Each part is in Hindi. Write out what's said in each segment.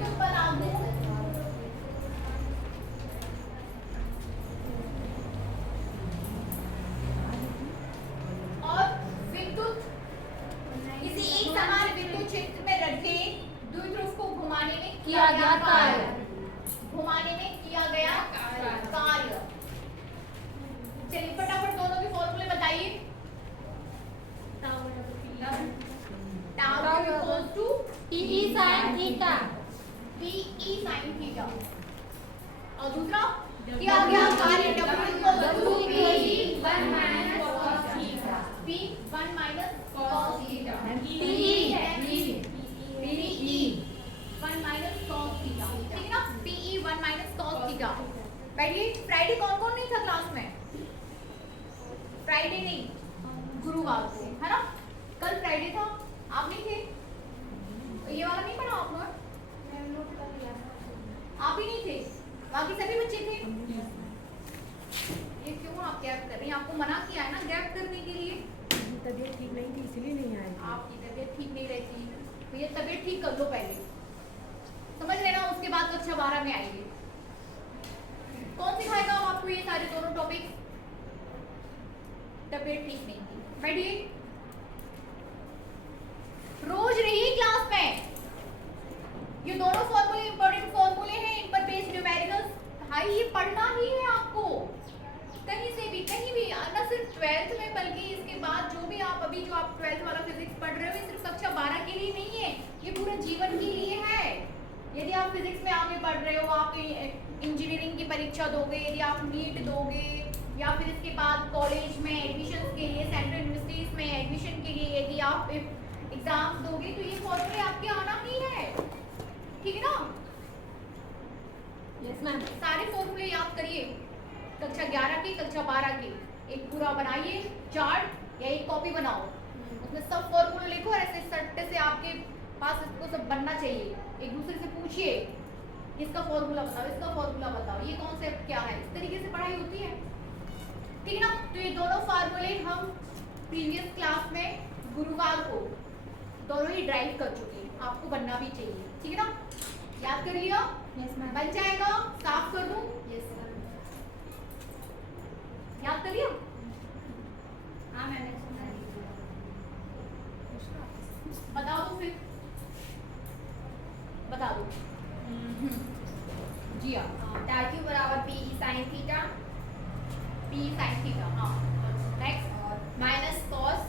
विद्युत बल आघूर्ण और विद्युत किसी एक समान विद्युत क्षेत्र में रखे द्विध्रुव को घुमाने में किया गया कार्य, घुमाने में किया गया कार्य। चलिए फटाफट दोनों के फॉर्मूले बताइए। Tau equals to PE sin theta, PE sin theta. और दूसरा किया गया कार्य W equals to PE 1 minus cos theta, P 1 minus cos theta, PE 1 minus cos theta, ठीक है ना? PE 1 minus cos theta. बैठिए। फ्राइडे कौन कौन नहीं था क्लास में? फ्राइडे नहीं, गुरुवार को, है ना? कल फ्राइडे था, आप नहीं थे? ये वाला नहीं पढ़ा आप लोग? आप ही नहीं थे, बाकी सभी बच्चे थे। ये क्यों आप गैप कर रही हैं? आपको मना किया है ना गैप करने के लिए। तबीयत ठीक नहीं थी इसलिए नहीं आए। आपकी तबीयत ठीक नहीं रहती, तो ये तबीयत ठीक कर लो पहले, समझ लेना, उसके बाद कक्षा 12 में आएगी। कौन सिखाएगा आपको ये सारे दोनों टॉपिक? तबीयत ठीक नहीं थी। बैठिए। रोज रहिए क्लास में। ये दोनों फॉर्मूले इंपॉर्टेंट फॉर्मूले हैं, इन पर बेस्ड न्यूमेरिकल्स भाई ये पढ़ना ही है आपको, कहीं से भी, कहीं भी, ना सिर्फ 12th में बल्कि इसके बाद जो भी आप अभी जो आप 12th वाला फिजिक्स पढ़ रहे हो, ये सिर्फ कक्षा 12 के लिए नहीं है, ये पूरे जीवन के लिए है। यदि आप फिजिक्स में आगे पढ़ रहे हो, आप इंजीनियरिंग की परीक्षा दोगे, यदि आप नीट दोगे, या फिर इसके बाद कॉलेज में एडमिशन के लिए, सेंट्रल यूनिवर्सिटीज में एडमिशन के लिए यदि आप एग्जाम दोगे, तो ये फॉर्मूले आपके आना ही है, ठीक है ना? Yes ma'am. सारे फॉर्मूले याद करिए, कक्षा 11 के, कक्षा 12 के, एक पूरा बनाइए चार्ट या एक कॉपी बनाओ, उसमें सब फॉर्मूले लिखो और ऐसे सट्टे से आपके पास इसको सब बनना चाहिए। एक दूसरे से पूछिए, इसका फॉर्मूला बताओ, इसका फॉर्मूला बताओ, ये कॉन्सेप्ट क्या है, इस तरीके से पढ़ाई होती है, ठीक है ना? तो ये दोनों फार्मूले हम प्रीवियस क्लास में गुरुवार को दोनों ही ड्राइव कर चुके हैं, आपको बनना भी चाहिए, ठीक है ना? याद कर लिया? Yes ma'am. बन जाएगा? साफ कर दूं? Yes ma'am. याद कर लिया? हाँ मैंने बताओ तो फिर, बता दो। जी हाँ, टाइक्यू बराबर PE sin theta, PE sin theta. हाँ, नेक्स्ट माइनस cos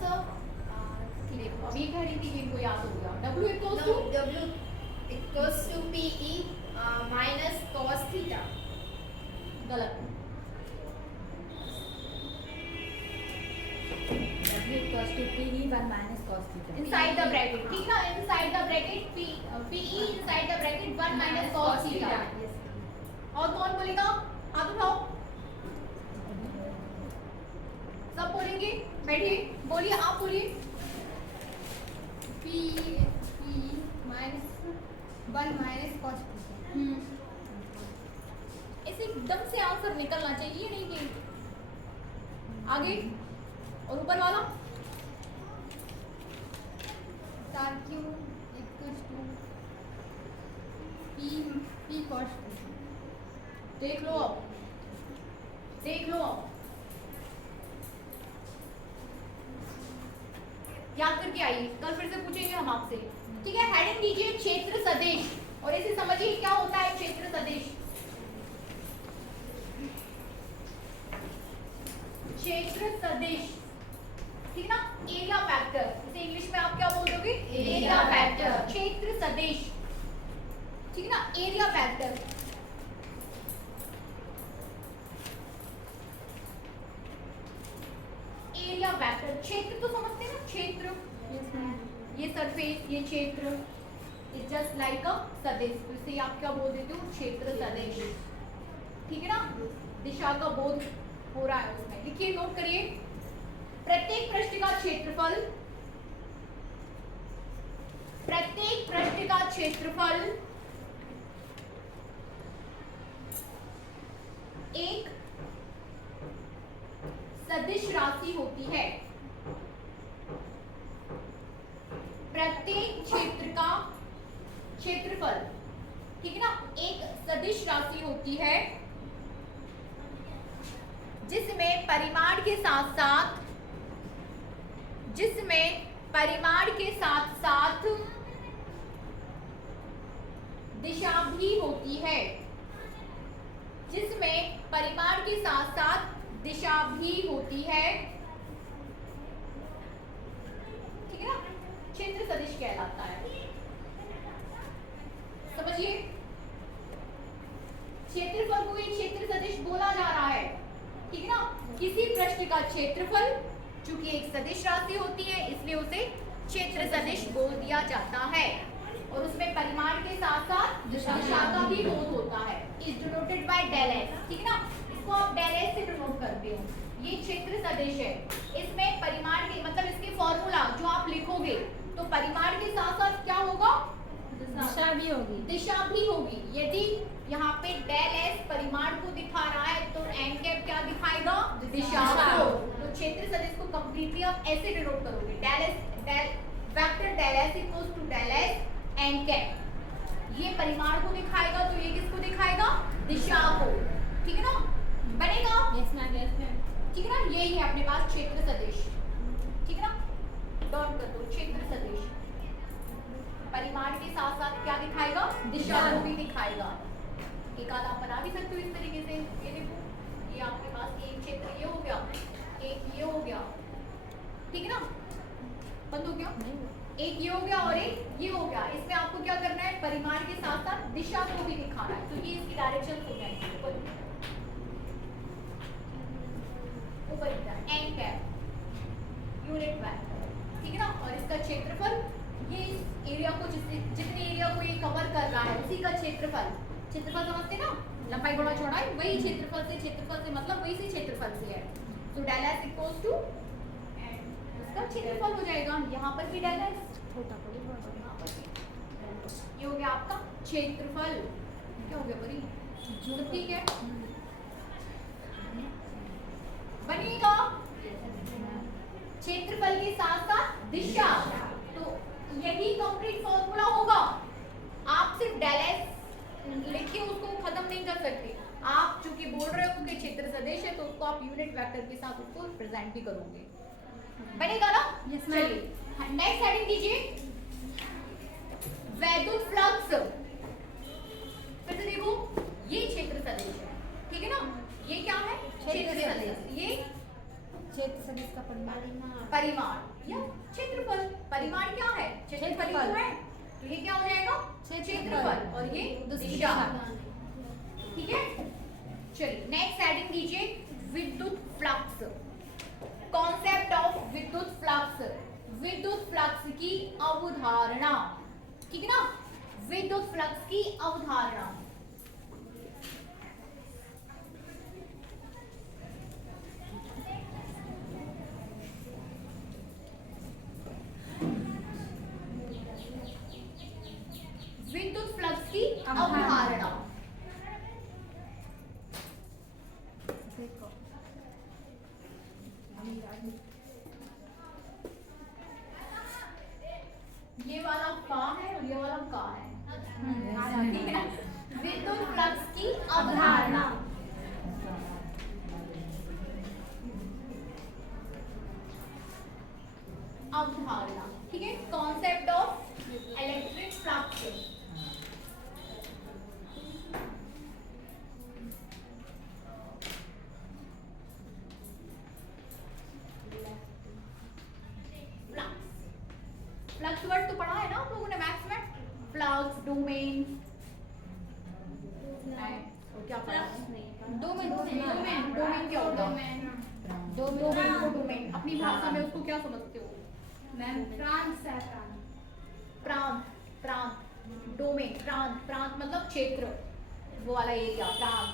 देखो, अभी कह रही थी कि इनको याद हो गया। W equals to PE minus cos theta. गलत। W equals to PE 1 minus cos theta. Inside the bracket, ठीक ना? Inside the bracket PE inside the bracket 1 minus cos theta. और कौन बोलेगा? आप उठाओ, सब बोलेंगे? बैठिए, बोलिए, आप बोलिए। PE minus 1 minus cos theta. ऐसे एकदम से आंसर निकलना चाहिए, नहीं कि आगे और ऊपर वाला। टाइक्यू equals to P cos theta. देख लो अब, देख लो अब, याद करके आइए, कल फिर से पूछेंगे हम आपसे, ठीक है? हेडिंग दीजिए क्षेत्र सदिश, और इसे समझिए क्या होता है क्षेत्र सदिश। क्षेत्र सदिश, ठीक ना? एरिया फैक्टर, इसे इंग्लिश में आप क्या बोल दोगे? Area factor. क्षेत्र सदिश, ठीक ना? Area factor. एरिया वेक्टर, क्षेत्र तो समझते हैं ना, क्षेत्र, ये सरफेस, ये क्षेत्र इज जस्ट लाइक अ सदिश, तो इसे आप क्या बोल देते हो? क्षेत्र सदिश, ठीक है ना? दिशा का बोध हो रहा है उसमें। लिखिए, नोट करिए, प्रत्येक पृष्ठ का क्षेत्रफल, प्रत्येक पृष्ठ का क्षेत्रफल एक सदिश राशि होती है। प्रत्येक क्षेत्र का क्षेत्रफल ठीक है ना। एक सदिश राशि होती है जिसमें परिमाण के साथ साथ दिशा भी होती है, जिसमें परिमाण के साथ साथ दिशा भी होती है, ठीक है ना, क्षेत्र सदिश कहलाता है। समझिए, क्षेत्रफल को एक क्षेत्र सदिश बोला जा रहा है, ठीक है ना। किसी पृष्ठ का क्षेत्रफल चूंकि एक सदिश राशि होती है इसलिए उसे क्षेत्र सदिश बोल दिया जाता है, और उसमें परिमाण के साथ साथ दिशा का भी बोध होता है। Is denoted by del S, ठीक है ना, इसको आप डेल एस से डिनोट करते हो। ये क्षेत्र सदिश है, इसमें परिमाण के मतलब इसके फॉर्मूला जो आप लिखोगे तो परिमाण के साथ साथ क्या होगा, दिशा भी होगी, दिशा भी होगी। यदि यहाँ पे डेल एस परिमाण को दिखा रहा है तो एन कैप क्या दिखाएगा, दिशा को। तो क्षेत्र सदिश को कंप्लीटली आप ऐसे डिनोट करोगे, del S vector del S equals to del S n cap. ये परिमाण को दिखाएगा तो ये किसको दिखाएगा, दिशा को, ठीक है ना, बनेगा। यस मैम, यस मैम, ठीक है ना, यही है अपने पास क्षेत्र सदिश, ठीक है ना, डॉट कर दो। क्षेत्र सदिश परिमाण के साथ साथ क्या दिखाएगा, दिशा को भी दिखाएगा। एक आधा आप बना भी सकते हो इस तरीके से। ये देखो, ये आपके पास एक क्षेत्र ये हो गया, एक ये हो गया, ठीक है ना, बंद हो गया, एक ये हो गया और एक ये हो गया। इसमें आपको क्या करना है, परिमाण के साथ साथ दिशा को भी दिखाना है, तो ये इसकी डायरेक्शन हो जाएगी ऊपर एन कैप यूनिट वेक्टर, ठीक है ना। और इसका क्षेत्रफल, ये इस एरिया को जितने एरिया को ये कवर कर रहा है उसी का क्षेत्रफल समझते ना, लंबाई गुणा चौड़ाई, वही क्षेत्रफल से मतलब वही से क्षेत्रफल से है। तो डेल एस इक्वल्स टू इसका क्षेत्रफल हो जाएगा। यहाँ पर भी डेल एस, ये हो गया आपका क्षेत्रफल। क्या हो गया परी, सब ठीक है, बनेगा। क्षेत्रफल के साथ साथ दिशा, तो यही कंप्लीट फॉर्मूला होगा। आप सिर्फ डेल एस लिखिए, उसको खत्म नहीं कर सकते आप, चूंकि बोल रहे हो कि क्षेत्र सदिश है तो उसको आप यूनिट वेक्टर के साथ उसको प्रेजेंट भी करोगे, बनेगा ना। Yes ma'am. नेक्स्ट हेडिंग कीजिए, वैद्युत फ्लक्स। फिर से देखो, ये क्षेत्र सदिश है, ठीक है ना, ये क्या है, क्षेत्र सदिश, ये क्षेत्र सदिश का परिमाण या क्षेत्रफल। परिमाण क्या है, क्षेत्रफल है, तो ये क्या हो जाएगा, क्षेत्रफल, और ये दिशा, ठीक है। चलिए नेक्स्ट हेडिंग कीजिए, विद्युत फ्लक्स। कॉन्सेप्ट ऑफ विद्युत फ्लक्स, विद्युत फ्लक्स की अवधारणा, ठीक है ना, विद्युत फ्लक्स की अवधारणा। विद्युत फ्लक्स की अवधारणा, ये वाला का है और ये वाला का है, ठीक है ना। विद्युत फ्लक्स की अवधारणा, ठीक है। Concept of electric flux, flux word तो पढ़ा है ना आप लोगों ने मैथ्स में, फ्लक्स, डोमेन, क्या पढ़ा, डोमेन क्या होता है, डोमेन अपनी भाषा में उसको क्या समझते हो मैम, प्रांत, डोमेन, प्रांत मतलब क्षेत्र, वो वाला एरिया, प्रांत,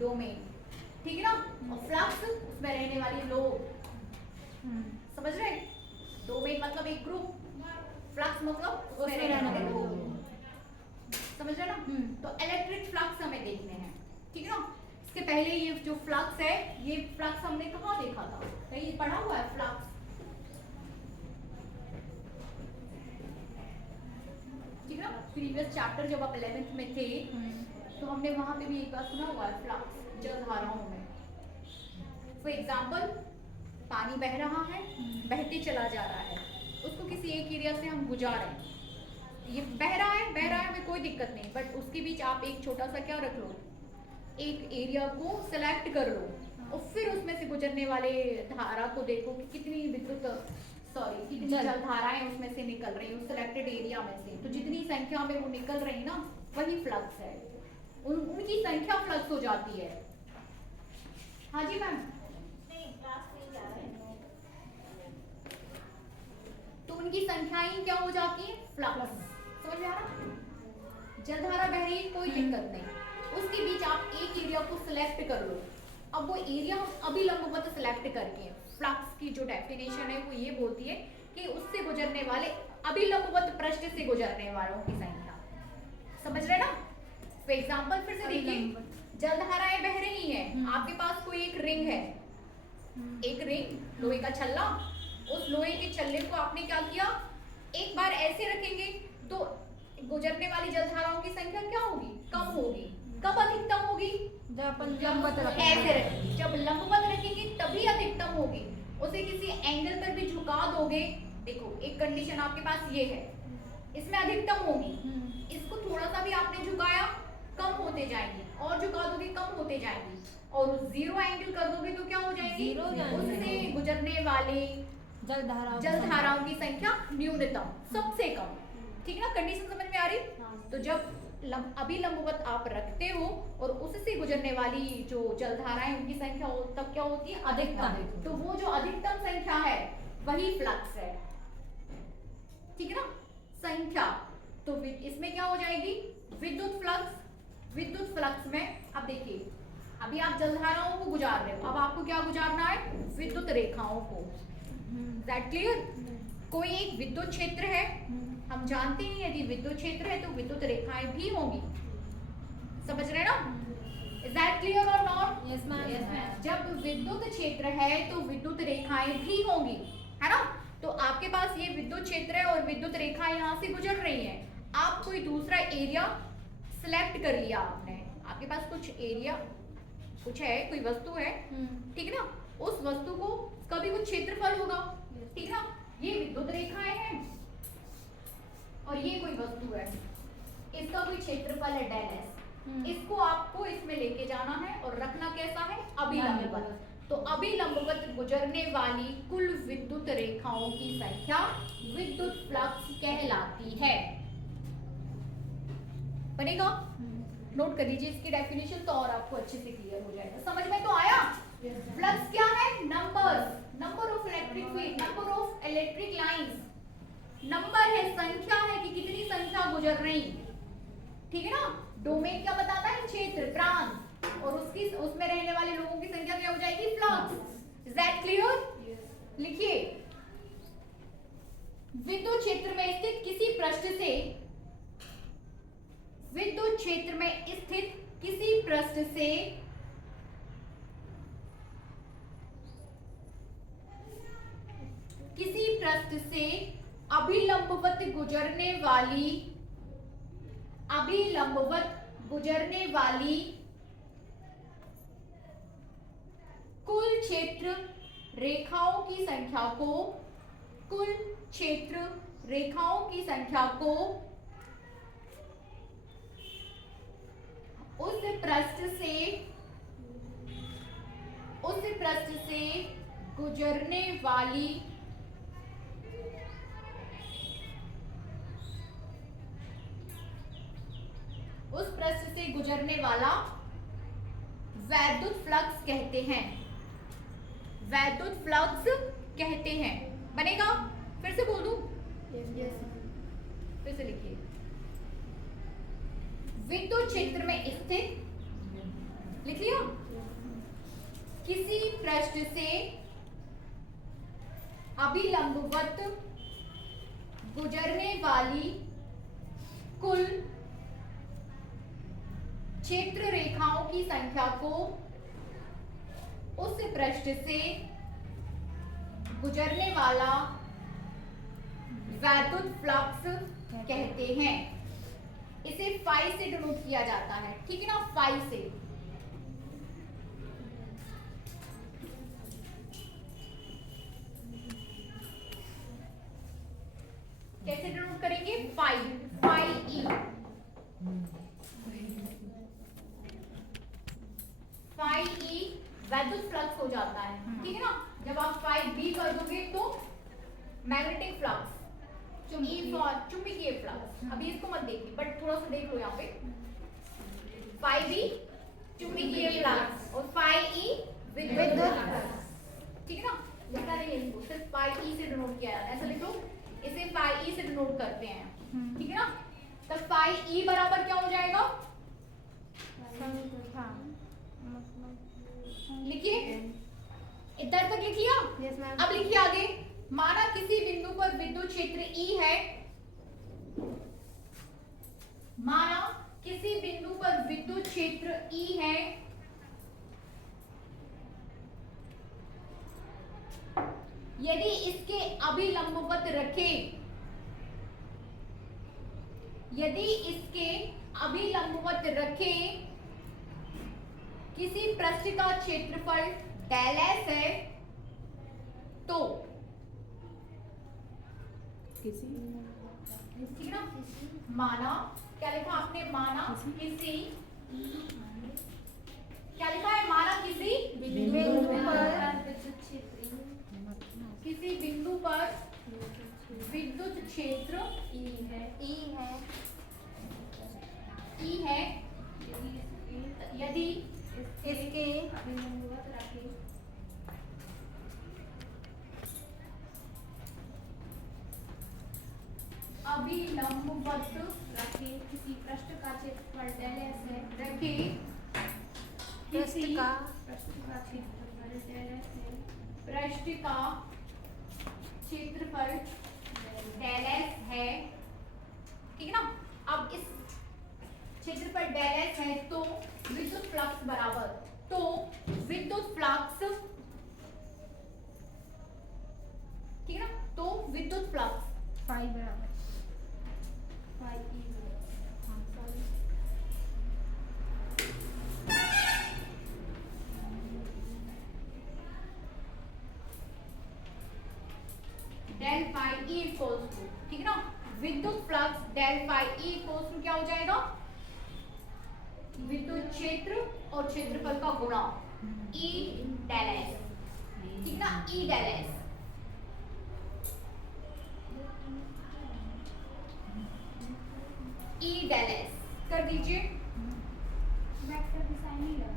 डोमेन, ठीक है ना। और फ्लक्स उसमें रहने वाले लोग, समझ रहे, डोमेन मतलब एक ग्रुप, फ्लक्स मतलब उसमें रहने वाले लोग, समझ रहे ना। तो इलेक्ट्रिक फ्लक्स हमें देखने हैं, ठीक है ना। इसके पहले ये जो फ्लक्स है, ये फ्लक्स हमने कहाँ देखा था, कहीं पढ़ा हुआ है फ्लक्स, ठीक है ना। प्रीवियस चैप्टर जब आप 11th में थे तो हमने वहां पे भी एक बात सुना हुआ है, फ्लक्स जल धाराओं में। फॉर एग्जाम्पल पानी बह रहा है, बहते चला जा रहा है, उसको किसी एक एरिया से हम गुजारें, ये बह रहा है हमें कोई दिक्कत नहीं, बट उसके बीच आप एक छोटा सा क्या रख लो, एक एरिया को सेलेक्ट कर लो और फिर उसमें से गुजरने वाले धारा को देखो कि कितनी कितनी जल धाराएं उसमें से निकल रही है उस सिलेक्टेड एरिया में से। तो जितनी संख्या में वो निकल रही है ना, वही फ्लक्स है, उनकी संख्या फ्लक्स हो जाती है। हाँ जी मैम, तो उनकी संख्याएं क्या हो जाती है, फ्लक्स। समझ में आ रहा? जलधारा बह रही है, कोई दिक्कत नहीं, उसके बीच आप एक एरिया को सिलेक्ट कर लो। अब वो एरिया अभिलंबवत सिलेक्ट करके, फ्लक्स की जो डेफिनेशन है वो ये बोलती है कि उससे गुजरने वाले अभिलंबवत पृष्ठ से गुजरने वालों की संख्या। समझ रहे ना? फॉर एग्जाम्पल फिर से देखिए, जलधाराएं बह रही हैं, आपके पास कोई एक रिंग है, एक रिंग लोहे का छल्ला, उस लोहे के छल्ले को आपने क्या किया, एक बार ऐसे रखेंगे तो गुजरने वाली जलधाराओं की संख्या क्या होगी, कम होगी। कब अधिकतम होगी, जब अपन लंबवत ऐसे रखेंगे, जब लंबवत रखेंगे तभी अधिकतम होगी। उसे किसी एंगल पर भी झुका दोगे, देखो एक कंडीशन आपके पास ये है, इसमें अधिकतम होगी, इसको थोड़ा सा भी आपने झुकाया कम होते जाएंगे, और झुका दोगे कम होते जाएंगी, और जीरो एंगल कर दोगे तो क्या हो जाएगी, उससे गुजरने वाले जलधाराओं की संख्या न्यूनतम, सबसे कम। ठीक है ना, कंडीशन समझ में आ रही? तो जब अभिलंबवत आप रखते हो और उससे गुजरने वाली जो जलधाराएं उनकी संख्या तब क्या होती है, अधिकतम। तो वो जो अधिकतम संख्या है वही फ्लक्स है। ठीक है ना, संख्या। तो इसमें क्या हो जाएगी, विद्युत फ्लक्स। विद्युत फ्लक्स में अब देखिए, अभी आप जलधाराओं को गुजार रहे हो, अब आपको क्या गुजारना है, विद्युत रेखाओं को। That clear? कोई एक विद्युत क्षेत्र है, हम जानते हैं यदि विद्युत क्षेत्र है तो विद्युत रेखाएं भी होंगी। समझ रहे ना? इज दैट क्लियर और नॉट? Yes ma'am. जब विद्युत क्षेत्र है तो विद्युत रेखाएं भी होंगी, है ना? तो आपके पास ये विद्युत क्षेत्र है और विद्युत रेखाएं यहाँ से गुजर रही हैं। आप कोई दूसरा एरिया सिलेक्ट कर लिया आपने, आपके पास कुछ एरिया कुछ है, कोई वस्तु है, ठीक है ना, उस वस्तु को कभी कुछ क्षेत्रफल होगा, ठीक है ना, ये विद्युत रेखाएं हैं और ये कोई वस्तु है, इसका कोई क्षेत्रफल है डेल एस। इसको आपको इसमें लेके जाना है और रखना कैसा है, अभिलंबवत। तो अभिलंबवत गुजरने वाली कुल विद्युत रेखाओं की संख्या विद्युत फ्लक्स कहलाती है। बनेगा? नोट कर लीजिए इसकी डेफिनेशन, तो और आपको अच्छे से क्लियर हो जाएगा। समझ में तो आया? फ्लक्स क्या है, number of electric field, number of electric lines. Number है, संख्या है कि कितनी संख्या गुजर रही, ठीक है ना। डोमेन क्या बताता है, क्षेत्र, ट्रांस, और उसमें रहने वाले लोगों की संख्या क्या हो जाएगी, फ्लक्स। Is that clear? लिखिए, विद्युत क्षेत्र में स्थित किसी पृष्ठ से, विद्युत क्षेत्र में स्थित किसी पृष्ठ से अभिलंबवत गुजरने वाली कुल क्षेत्र रेखाओं की संख्या को, कुल क्षेत्र रेखाओं की संख्या को उस पृष्ठ से गुजरने वाली उस पृष्ठ से गुजरने वाला वैद्युत फ्लक्स कहते हैं, वैद्युत फ्लक्स कहते हैं। बनेगा? फिर से बोल दूं? फिर से लिखिए, विद्युत क्षेत्र में स्थित, लिख लिया, किसी पृष्ठ से अभिलंबवत गुजरने वाली कुल क्षेत्र रेखाओं की संख्या को उस पृष्ठ से गुजरने वाला वैद्युत फ्लक्स कहते हैं। इसे फाई से डिनोट किया जाता है, ठीक है ना, फाई से। कैसे डिनोट करेंगे? Phi, phi E, phi E वैद्युत फ्लक्स हो जाता है, ठीक है ना। जब आप फाई बी कर दोगे तो मैग्नेटिक फ्लक्स, ई फॉर चुंबकीय फ्लक्स। अभी इसको मत देखिए, बट थोड़ा सा देख लो यहाँ पे, फाई बी चुंबकीय फ्लक्स और फाई ई विद्युत फ्लक्स, ठीक है ना। लिखा नहीं है इसको, सिर्फ फाई ई से डिनोट किया जाता है, ऐसा लिख लो, इसे फाई ई से डिनोट करते हैं, ठीक है ना। तब फाई ई बराबर क्या हो जाएगा? लिखिए, इधर तक लिखिए। Yes ma'am. अब लिखिए आगे, माना किसी बिंदु पर विद्युत क्षेत्र E है, माना किसी बिंदु पर विद्युत क्षेत्र E है, यदि इसके अभिलंबवत रखें, यदि इसके अभिलंबवत रखें किसी पृष्ठ का क्षेत्रफल डेल एस है, तो किसी ठीक है ना, माना, क्या लिखा आपने? माना किसी, क्या लिखा है? माना किसी बिंदु पर किसी बिंदु पर विद्युत क्षेत्र ई है E है, यदि इसके अभिलंबवत रखें अभिलंबवत रखें किसी पृष्ठ का क्षेत्रफल डेल एस है, रखे पृष्ठ किसी का पृष्ठ का क्षेत्रफल डेल एस है, पृष्ठ का क्षेत्रफल डेल एस है, ठीक है ना। अब इस क्षेत्रफल डेल एस है तो विद्युत फ्लक्स बराबर, तो विद्युत फ्लक्स, ठीक है ना, तो विद्युत फ्लक्स फाई बराबर phi E del phi E equals to, ठीक है ना, विद्युत flux del phi E equals to क्या हो जाएगा? विद्युत क्षेत्र और क्षेत्रफल का गुणा, ई डेल एस, ठीक है ना, E del S. E del S कर दीजिए, वेक्टर की साइन नहीं लगा,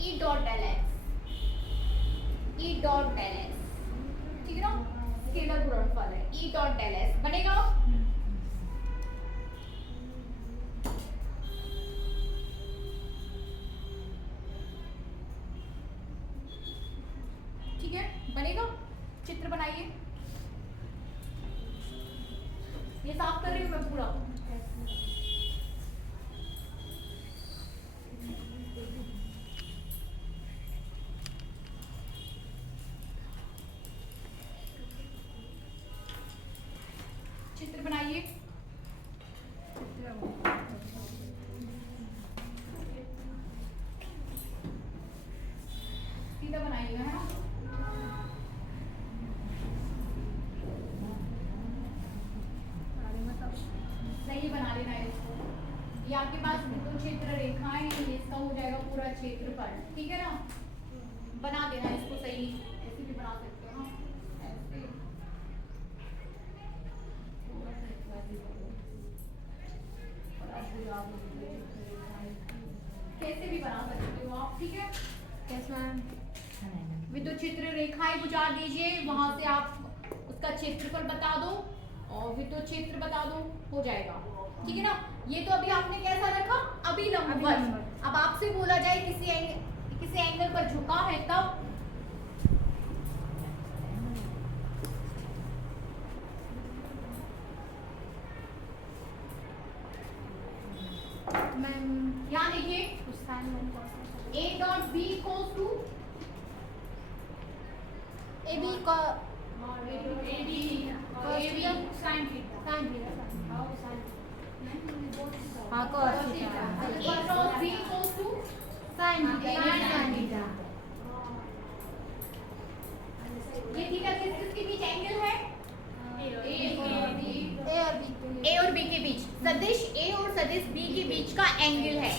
E dot del S, E dot del S, ठीक है ना, स्केलर गुणनफल है, ई डॉट डेल एस बनेगा। ठीक है, बनेगा। चित्र बनाइए, ये साफ कर रही हूँ मैं पूरा। चित्र बनाइए, सीधा बनाइएगा, है ना। सही बना लेना है इसको। ये आपके पास विद्युत क्षेत्र रेखाएं हैं, ये इसका हो जाएगा पूरा क्षेत्रफल, ठीक है ना। बना देना इसको सही, ऐसे भी बना सकते हो ना, ऐसे। कैसे भी बना सकते हो आप, ठीक है। Yes ma'am. विद्युत क्षेत्र रेखाएं गुजार दीजिए, वहां से आप उसका क्षेत्रफल बता दो और विद्युत क्षेत्र बता दो, हो जाएगा, ठीक है ना। ये तो अभी आपने कैसा रखा? अभिलंबवत। अब आपसे बोला जाए किसी एंगल पर झुका है तब, मैम यहाँ देखिए, A dot B equals to A B का AB sine theta how sine हाँ cos theta A cross B equals to sin theta ये थीटा किसके बीच एंगल है? A और B के A और B के बीच, सदिश A और सदिश B के बीच का एंगल है,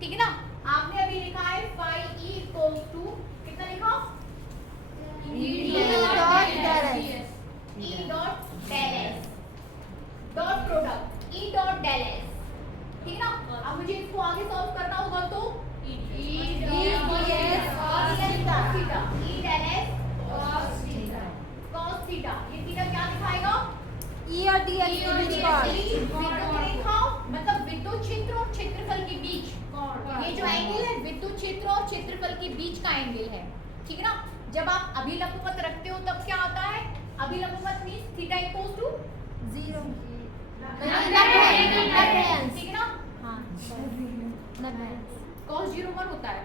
ठीक है ना। आपने अभी लिखा है फाई E इक्वल्स टू कितना लिखा? E dot del S E dot del S dot product E dot del S, ठीक है ना। अब मुझे इसको आगे सॉल्व करना होगा तो E ds cos theta E del S cos theta, ये थीटा क्या दिखाएगा? E और dx के बीच cos विद्युत रेखा मतलब विद्युत क्षेत्र और क्षेत्रफल के बीच, ये जो एंगल है विद्युत क्षेत्र और क्षेत्रफल के बीच का एंगल है, ठीक है ना। जब आप अभिलंबवत रखते हो तब क्या आता है? अभिलंबवत मींस थीटा इक्वल्स टू 0 ठीक है ना। हाँ 90 cos 0 1 होता है,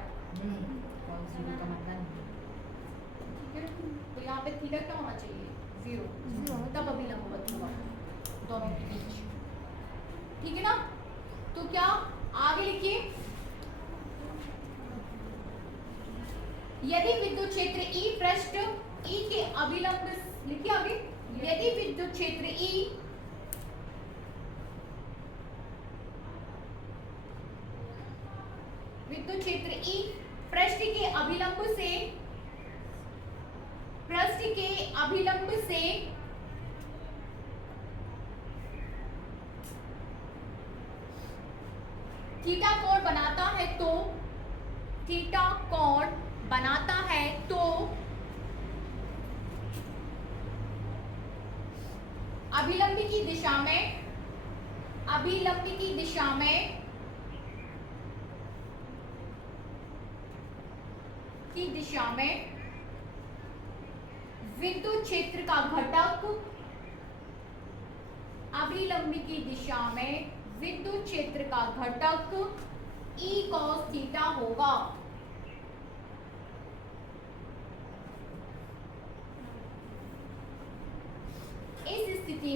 तो यहाँ पे थीटा क्या होना चाहिए? 0, तब अभिलंबवत होगा दोनों के बीच, ठीक है ना। तो क्या आगे लिखिए, यदि विद्युत क्षेत्र E पृष्ठ E के अभिलंब, लिखिए आगे, यदि विद्युत क्षेत्र E विद्युत क्षेत्र E पृष्ठ के अभिलंब से थीटा कोण बनाता है तो अभिलंबी की दिशा में विद्युत क्षेत्र का घटक, अभिलंबी की दिशा में विद्युत क्षेत्र का घटक E cos थीटा होगा। इस स्थिति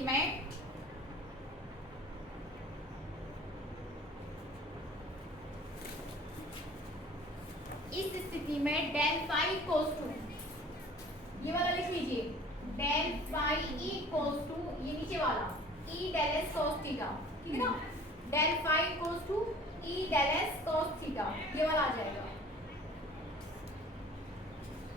में डेल फाई इक्वल्स टू, ये वाला लिख लीजिए, del phi E equals to, ये नीचे वाला E del S cos theta, ठीक है ना। Del phi equals to E del S cos theta, ये वाला आ जाएगा,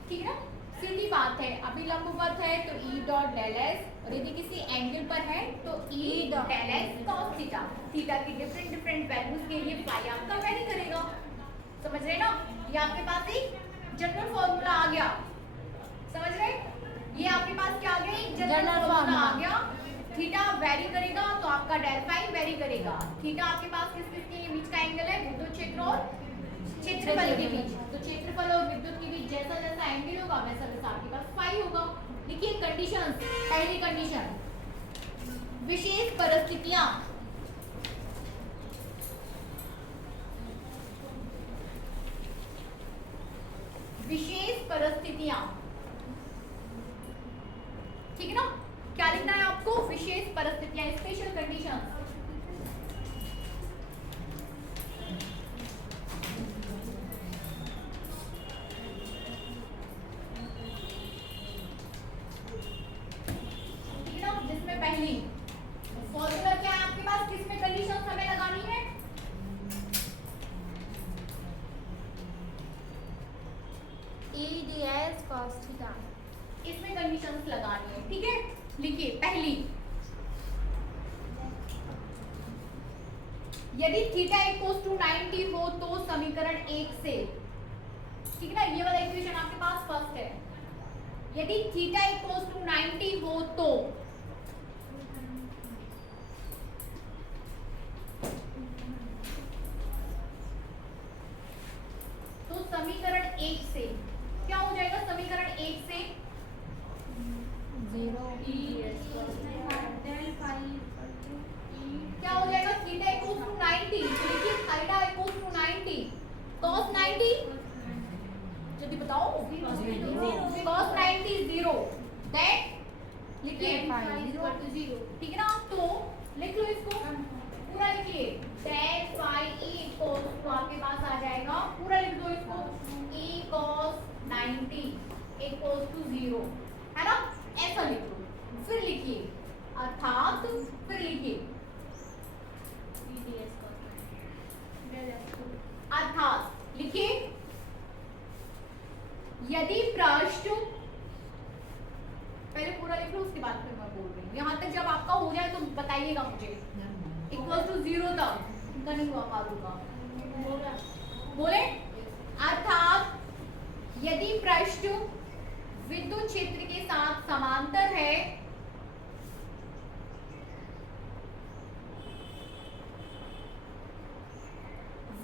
ठीक है ना। सीधी बात है, अभिलंबवत है तो E डॉट डेल S, और यदि किसी एंगल पर है तो E del S cos theta. Theta की डिफरेंट वैल्यूज के लिए फाई आपका वैरी करेगा, समझ रहे ना। ये आपके पास एक जनरल फॉर्मूला आ गया, समझ रहे, ये आपके पास क्या आ गया? एक जनरल फॉर्मूला आ गया। थीटा वेरी करेगा तो आपका डेल फाई वेरी करेगा। थीटा आपके पास किसके बीच का एंगल है? विद्युत क्षेत्र और क्षेत्रफल के बीच, तो क्षेत्रफल और विद्युत के बीच जैसा जैसा एंगल होगा वैसा वैसा आपके पास फाई होगा। देखिए कंडीशंस, पहली कंडीशन, विशेष परिस्थितियां, ठीक है ना। क्या लिखना है आपको? विशेष परिस्थितियां, स्पेशल कंडीशंस। ठीक है ना, जिसमें पहली फॉर्मूला क्या है आपके पास, किसमें कंडीशंस हमें लगानी है? E ds cos थीटा, इसमें कंडीशंस लगानी है, ठीक है। लिखिए पहली, यदि थीटा इक्वल्स टू 90 हो तो समीकरण 1 से, ठीक है ना, ये वाला इक्वेशन आपके पास फर्स्ट है। यदि थीटा इक्वल्स टू 90 हो तो समीकरण 1 से क्या हो जाएगा? समीकरण 1 से 0 क्या हो जाएगा? थीटा इक्वल्स टू 90, तो लिखिए थीटा इक्वल्स टू 90 cos 90, जल्दी बताओ, cos 90 0, दैट लिखिए 0, ठीक है ना। तो लिख लो, इसको पूरा लिखिए, 90 इक्वल्स टू 0, है ना? ऐसा लिख लो, फिर लिखिए अर्थात, फिर लिखिए अर्थात, लिखिए यदि पृष्ठ, पहले पूरा लिख लो उसके बाद फिर मैं बोल रही हूँ। यहाँ तक जब आपका हो जाए तो बताइएगा मुझे। इक्वल टू 0 तक इनका नहीं हुआ फालतू का बोले। अर्थात यदि पृष्ठ विद्युत क्षेत्र के साथ समांतर है,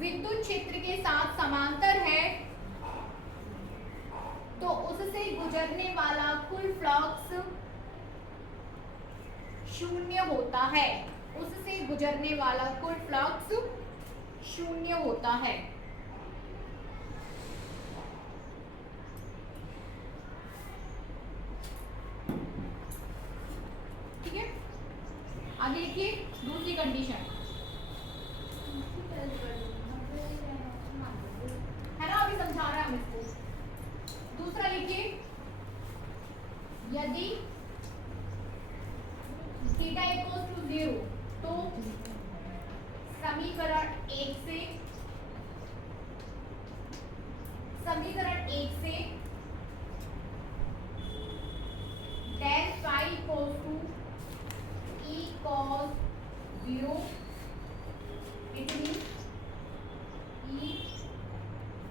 विद्युत क्षेत्र के साथ समांतर है तो उससे गुजरने वाला कुल फ्लक्स शून्य होता है, उससे गुजरने वाला कुल फ्लक्स शून्य होता है। ठीक है, आगे लिखिए दूसरी कंडीशन, है ना? अभी समझा रहा है हम इसको। दूसरा लिखिए यदि थीटा इक्वल्स टू 0 तो समीकरण 1 से del phi equals to e cos 0, it means e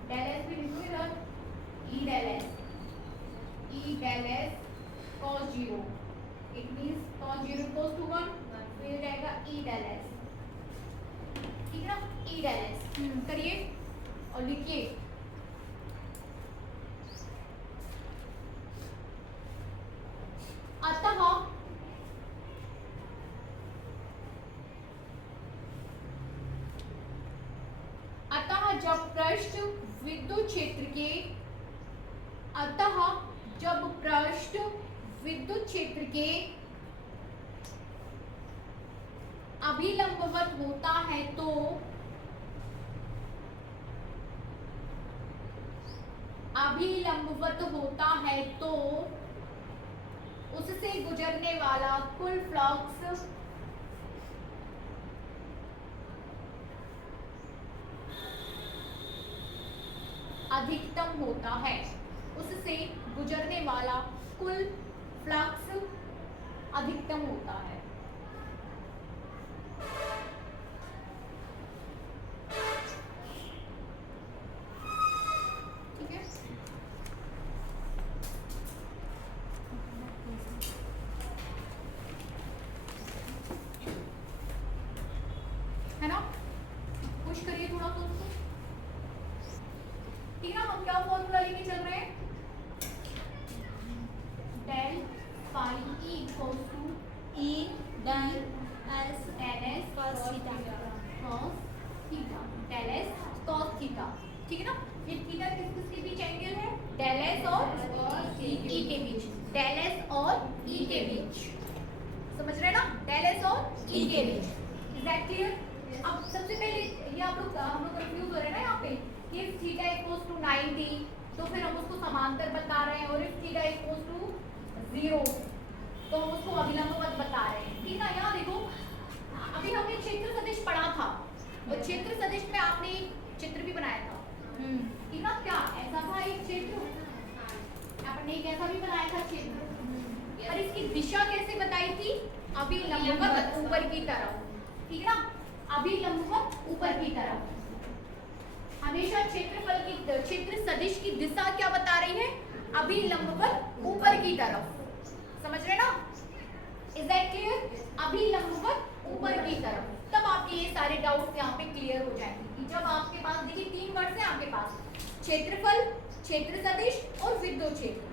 del s भी लिखो इधर, e del s cos 0, it means cos 0 equals to 1, फिर रहेगा e del s, ठीक है ना? e del s करिए और लिखिए अतः जब पृष्ठ विद्युत क्षेत्र के अभिलंबवत होता है तो उससे गुजरने वाला कुल फ्लक्स अधिकतम होता है, उससे गुजरने वाला कुल फ्लक्स अधिकतम होता है। ठीक है, है ना? पुश करिए थोड़ा तो उसको। ठीक है, हम क्या फॉर्मूला लेके चल रहे हैं? Del phi E equals to E del s del S cos theta. Del S cos theta. ठीक है ना? ये थीटा किसके बीच एंगल है? डेल एस और ई के बीच, डेल एस और ई के बीच, समझ रहे ना? डेल एस और ई के बीच। Is that clear? अब सबसे पहले ये हम लोग कंफ्यूज हो रहे हैं ना यहाँ पे, कि इफ थीटा इक्वल्स टू 90 तो फिर हम उसको समांतर बता रहे हैं, और इफ थीटा इक्वल्स टू 0 तो हम उसको अभिलंबवत बता रहे हैं। ठीक है, यहाँ देखो अभी हमने क्षेत्र सदिश पढ़ा था, और क्षेत्र सदिश में आपने एक चित्र भी बनाया था। ठीक है, क्या ऐसा था एक क्षेत्र, आपने एक ऐसा भी बनाया था क्षेत्र, और इसकी दिशा कैसे बताई थी? अभिलंबवत ऊपर की तरफ। ठीक है ना? अभिलंबवत ऊपर की तरफ। हमेशा क्षेत्रफल की, क्षेत्र सदिश की दिशा क्या बता रही है? अभिलंबवत ऊपर की तरफ। समझ रहे ना? Is that clear? अभिलंबवत ऊपर की तरफ। तब आपके ये सारे डाउट्स यहाँ पे क्लियर हो जाएंगे कि जब आपके पास देखिए 3 वर्ड्स हैं आपके पास, क्षेत्रफल, क्षेत्र सदिश और विद्युत क्षेत्र,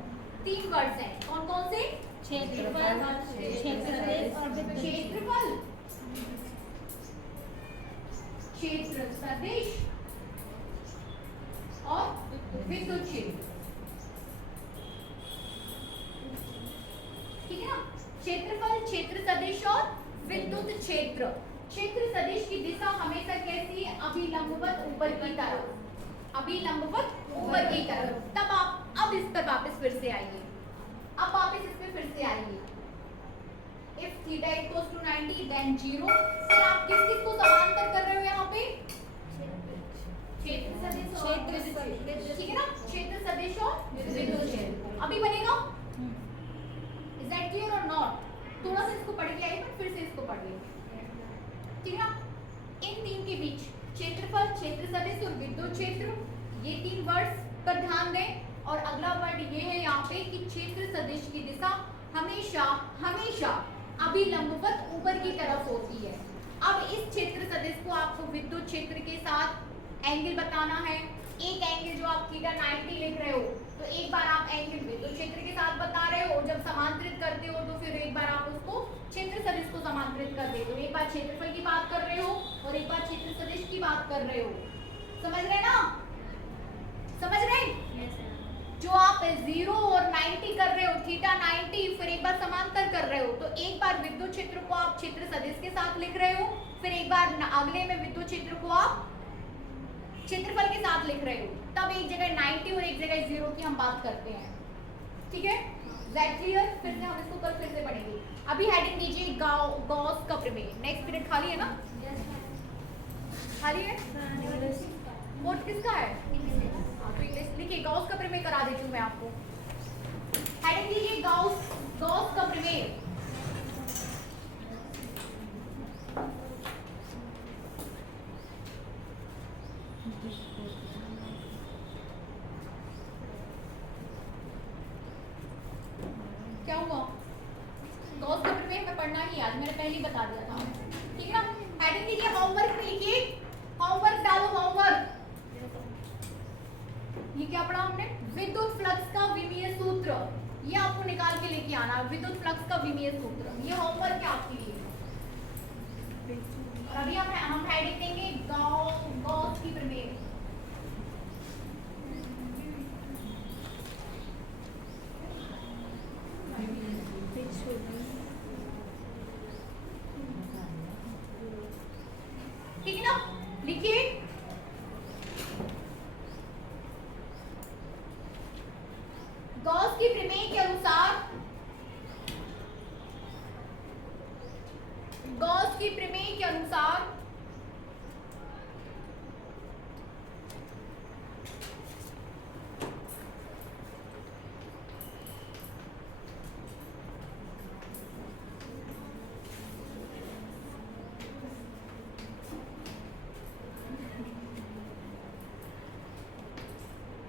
3 वर्ड्स हैं। कौन कौन से? क्षेत्रफल, क्षेत्र सदिश और विद्युत क्षेत्रफल, क्षेत्र सदिश और विद्युत क्षेत्र। ठीक है ना? क्षेत्रफल, क्षेत्र सदिश और विद्युत क्षेत्र। क्षेत्र सदिश की दिशा हमेशा कैसी है? अभिलंबवत ऊपर की तरफ, अभिलंबवत ऊपर की तरफ। तब आप अब इस पर वापस फिर से आइए, अब वापस इस पे फिर से आइए। If theta equals to 90 then 0, फिर आप किस चीज को समांतर कर रहे हो यहाँ पे? क्षेत्र सदिश और विद्युत क्षेत्र, ठीक है ना? क्षेत्र सदिश और विद्युत क्षेत्र अभी बनेगा। Is that clear or not? थोड़ा सा इसको पढ़ के आइए, पर फिर से इसको पढ़िए, ठीक है ना? इन तीन के बीच क्षेत्रफल, क्षेत्र सदिश और विद्युत क्षेत्र, ये तीन वर्ड्स पर ध्यान दें। और अगला वर्ड ये है यहाँ पे कि क्षेत्र सदिश की दिशा हमेशा हमेशा अभिलंबवत ऊपर की तरफ होती है। अब इस क्षेत्र सदिश को आपको विद्युत क्षेत्र के साथ एंगल बताना है। एक एंगल जो आप थीटा 90 लिख रहे हो, तो एक बार आप एंगल विद्युत क्षेत्र के साथ बता रहे हो, और जब समांतरित करते हो तो फिर एक बार आप उसको क्षेत्र सदिश को समांतरित कर देते हो। एक बार क्षेत्रफल की बात कर रहे हो और एक बार क्षेत्र सदिश की बात कर रहे हो। समझ रहे ना? समझ रहे? जो आप 0 और 90 कर रहे हो, थीटा 90, फिर एक बार समांतर कर रहे हो, तो एक बार विद्युत क्षेत्र को आप क्षेत्र सदिश के साथ लिख रहे हो, फिर एक बार अगले में विद्युत क्षेत्र को आप क्षेत्रफल के साथ लिख रहे हो। तब एक जगह 90 और एक जगह 0 की हम बात करते हैं, ठीक है? That clear? फिर से हम इसको कल फिर से पढ़ेंगे। अभी हेडिंग दीजिए गॉस का प्रमेय। नेक्स्ट पीरियड खाली है ना? खाली है? बोर्ड किसका है? तो इंग्लिश लिखिए, गॉस का प्रमेय करा देती हूँ मैं आपको। हेडिंग दीजिए गॉस का प्रमेय। क्या हुआ? गॉस का प्रमेय हमें पढ़ना ही आज, मैंने पहले ही बता दिया था, ठीक है ना? हेडिंग दीजिए, होमवर्क में लिखिए, होमवर्क डालो, होमवर्क। ये क्या पढ़ा हमने? विद्युत फ्लक्स का विमीय सूत्र, ये आपको निकाल के लेके आना। विद्युत फ्लक्स का विमीय सूत्र, ये होमवर्क है आपके लिए। और अभी हम हेडिंग देंगे गॉस की प्रमेय। ठीक है ना? लिखिए, गॉस की प्रमेय के अनुसार, गॉस की प्रमेय के अनुसार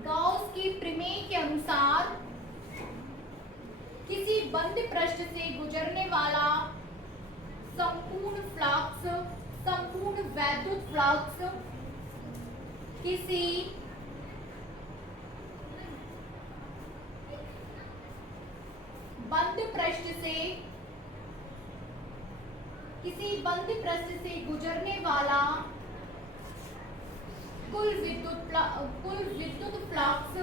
गॉस की प्रमेय के अनुसार किसी बंद पृष्ठ से गुजरने वाला संपूर्ण फ्लक्स, संपूर्ण वैद्युत फ्लक्स किसी बंद पृष्ठ से, किसी बंद पृष्ठ से गुजरने वाला कुल विद्युत फ्लक्स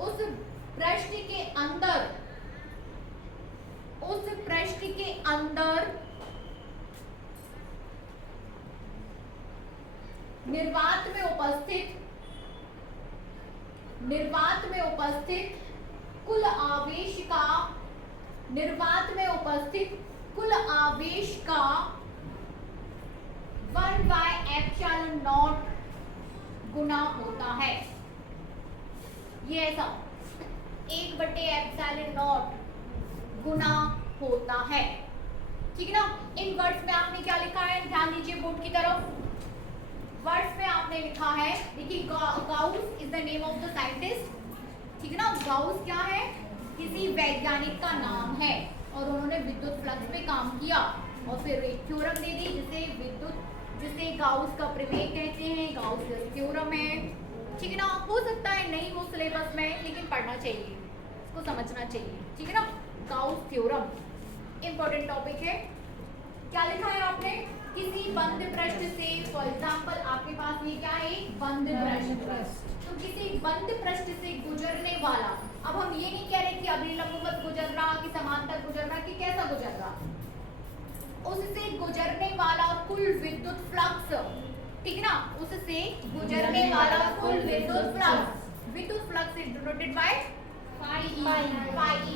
उस पृष्ठ के अंदर, उस पृष्ठ के अंदर निर्वात में उपस्थित, निर्वात में उपस्थित कुल आवेश का, निर्वात में उपस्थित कुल आवेश का 1/ε0 गुना होता है। ये ऐसा 1/ε0 गुना होता है, ठीक है ना? इन वर्ड्स में आपने क्या लिखा है? ध्यान दीजिए बोर्ड की तरफ। वर्ड्स में आपने लिखा है, देखिए, Gauss is the name of the scientist, ठीक है ना? गाउस क्या है? किसी वैज्ञानिक का नाम है, और उन्होंने विद्युत फ्लक्स पे काम किया और फिर एक थ्योरम दे दी जिसे गाउस का प्रमेय कहते हैं, गाउस थ्योरम है, ठीक है ना? हो सकता है नहीं हो सिलेबस में, लेकिन पढ़ना चाहिए, इसको समझना चाहिए, ठीक है ना? गाउस थ्योरम इंपॉर्टेंट टॉपिक है। क्या लिखा है आपने? किसी बंद पृष्ठ से, फॉर एग्जाम्पल आपके पास ये क्या है? बंद पृष्ठ। तो किसी बंद पृष्ठ से गुजरने वाला, अब हम ये नहीं कह रहे कि अभिलंबवत गुजर रहा कि समांतर गुजर रहा कि कैसा गुजर रहा, उससे गुजरने वाला कुल विद्युत फ्लक्स, ठीक ना, उससे गुजरने वाला कुल विद्युत flux is denoted by phi E.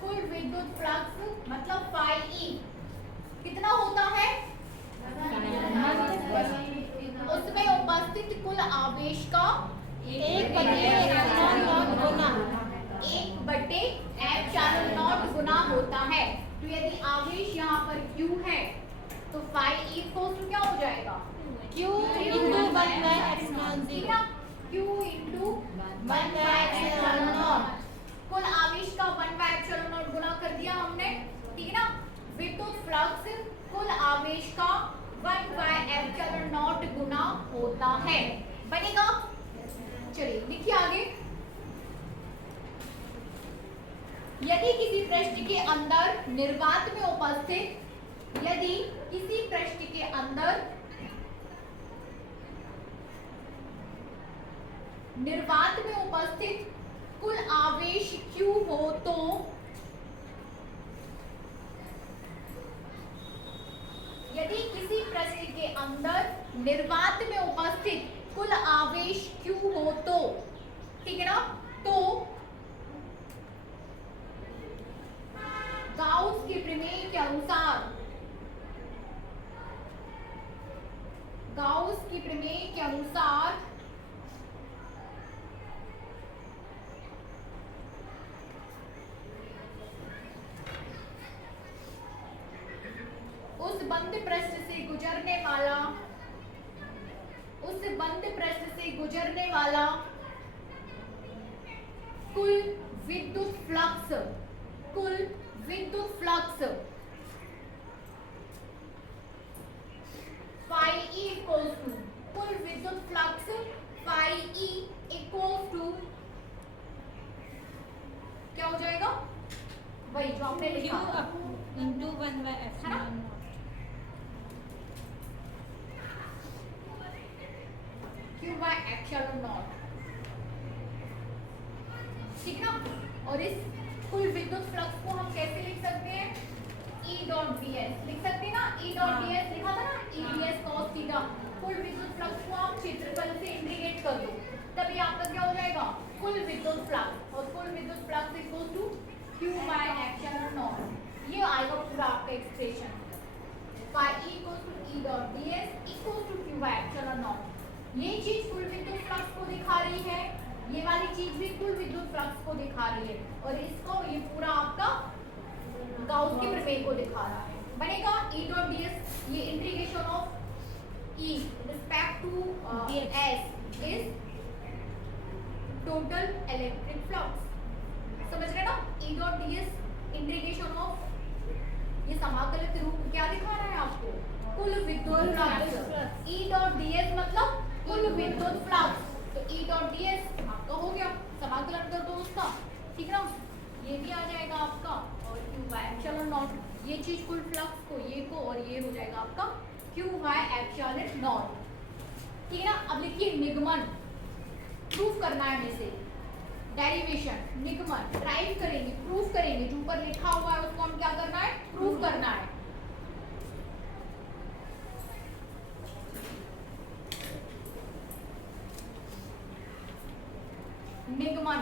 कुल विद्युत फ्लक्स मतलब फाई ई कितना होता है? उसमें उपस्थित कुल आवेश का 1/ε0 गुना होता है। तो यदि आवेश यहाँ पर Q है तो फाई ई को क्या हो जाएगा? Q into 1/ε0। Q into 1/ε0। कुल आवेश का 1/ε0 गुना कर दिया हमने, ठीक है ना। विद्युत फ्लक्स कुल आवेश का 1/ε0 गुना होता है, बनेगा। चलिए लिखिए आगे। यदि किसी पृष्ठ के अंदर निर्वात में उपस्थित कुल आवेश Q हो तो यदि किसी पृष्ठ के अंदर निर्वात में उपस्थित कुल आवेश Q हो तो, ठीक है ना, तो गाउस के प्रमेय के अनुसार उस बंद पृष्ठ से गुजरने वाला कुल विद्युत flux phi E equals to कुल विद्युत flux phi E equals to क्या हो जाएगा? वही जो आपने लिखा into 1/ε0। Q/ε0, ठीक ना। और इस कुल विद्युत फ्लक्स को हम कैसे लिख सकते हैं? E डॉट ds लिख सकते हैं ना। E डॉट ds लिखा था ना, E ds cos थीटा। कुल विद्युत फ्लक्स को आप क्षेत्रफल से इंटीग्रेट कर दो, तभी आपका क्या हो जाएगा? कुल विद्युत फ्लक्स। और कुल विद्युत फ्लक्स इक्वल टू Q/ε0। ये आएगा पूरा आपका expression. Phi E equal to E dot ds equal to Q/ε0। ये चीज कुल विद्युत फ्लक्स को दिखा रही है, ये वाली चीज भी कुल विद्युत फ्लक्स को दिखा रही है, और इसको ये पूरा आपका गाउस के प्रमेय को दिखा रहा है, बनेगा। E डॉट ds ये integration of E respect to S is total electric flux, समझ रहे ना। E dot ds integration of ये समाकलित रूप क्या दिखा रहा है आपको? कुल विद्युत फ्लक्स। E डॉट ds मतलब कुल विद्युत फ्लक्स, तो E डॉट ds आपका हो गया, समाकलन कर दो उसका, ठीक ना। ये भी आ जाएगा आपका, और Q/ε0 ये चीज कुल फ्लक्स को, ये को, और ये हो जाएगा आपका Q/ε0, ठीक है ना। अब लिखिए निगमन, प्रूफ करना है हमें से। डेरिवेशन, निगमन, ड्राइव करेंगे, प्रूफ करेंगे। जो ऊपर लिखा हुआ है उसको हम क्या करना है? प्रूफ करना है। निगमन,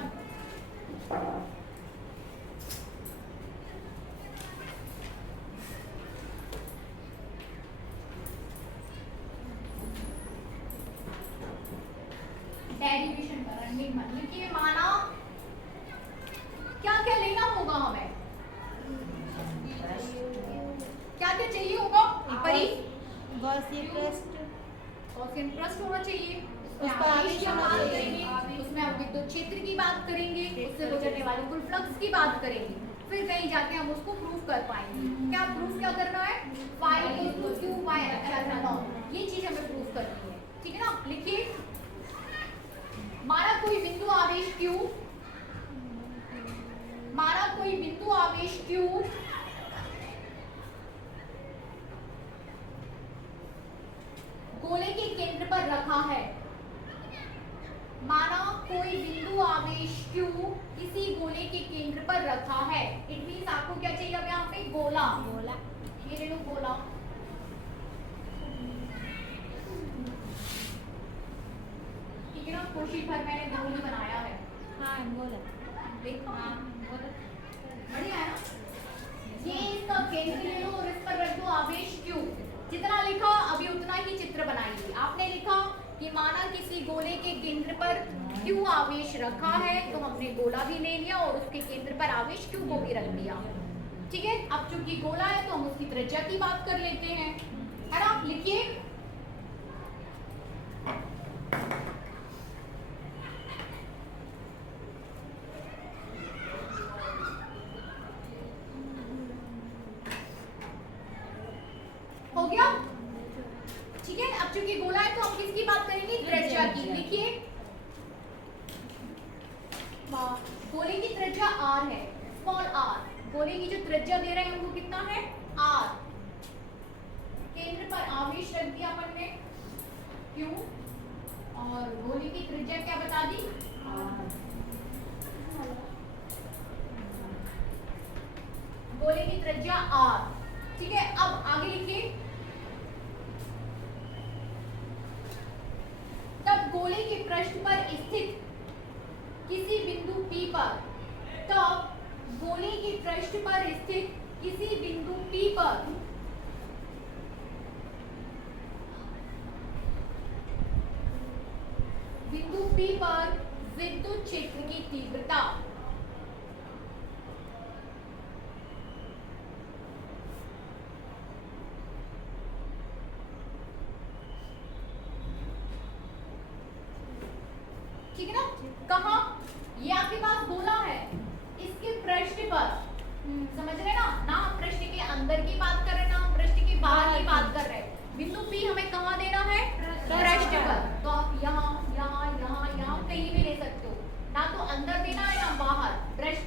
डेरिवेशन करना, निगमन लिखिए। माना क्या क्या लेना होगा हमें? क्या क्या चाहिए होगा? गॉसियन पृष्ठ होना चाहिए, उसका आवेश की हम बात करेंगे, उसमें हम विद्युत क्षेत्र की बात करेंगे, उससे गुजरने वाले कुल फ्लक्स की बात करेंगे, फिर कहीं जाके हम उसको प्रूफ कर पाएंगे। क्या प्रूफ क्या करना है? फाई इक्वल टू Q/ε0, ये चीज हमें प्रूफ करनी है, ठीक है ना। लिखिए, माना कोई बिंदु आवेश Q गोले के केंद्र पर रखा है। माना कोई बिंदु आवेश Q किसी गोले के केंद्र पर रखा है। इट मींस आपको क्या चाहिए? अब यहाँ पे गोला, ये ले लो गोला। भर मैंने गोल ही बनाया है। हाँ बोला। देखो बढ़िया है ना। ये इसका केंद्र ले लो और इस पर रख दो आवेश Q। जितना लिखा अभी उतना ही चित्र बनाइए। आपने लिखा कि माना किसी गोले के केंद्र पर Q आवेश रखा है, तो हमने गोला भी ले लिया और उसके केंद्र पर आवेश Q को भी रख दिया। ठीक है, अब चूंकि गोला है तो हम उसकी त्रिज्या की बात कर लेते हैं, है ना। लिखिए हो गया। ठीक है, अब चूंकि गोला है तो हम किसकी बात करेंगे, त्रिज्या की। लिखिए गोले की त्रिज्या r है, स्मॉल r। गोले की जो त्रिज्या दे रहे हैं वो कितना है, r। केंद्र पर आवेश रख दिया अपन ने Q और गोले की त्रिज्या क्या बता दी, गोले की त्रिज्या r। ठीक है, अब आगे लिखिए तब गोले के पृष्ठ पर स्थित किसी बिंदु P पर, तब गोले के पृष्ठ पर स्थित किसी बिंदु P पर बिंदु P पर विद्युत क्षेत्र की तीव्रता ठीक है ना। कहा ये आपके पास गोला है, इसके पृष्ठ पर समझ रहे ना, ना हम पृष्ठ के अंदर की बात कर रहे हैं ना हम पृष्ठ के बाहर की बात कर रहे हैं। बिंदु P हमें कहाँ देना है, पृष्ठ पर। तो आप यहाँ यहाँ यहाँ यहाँ कहीं भी ले सकते हो, ना तो अंदर देना है ना बाहर। पृष्ठ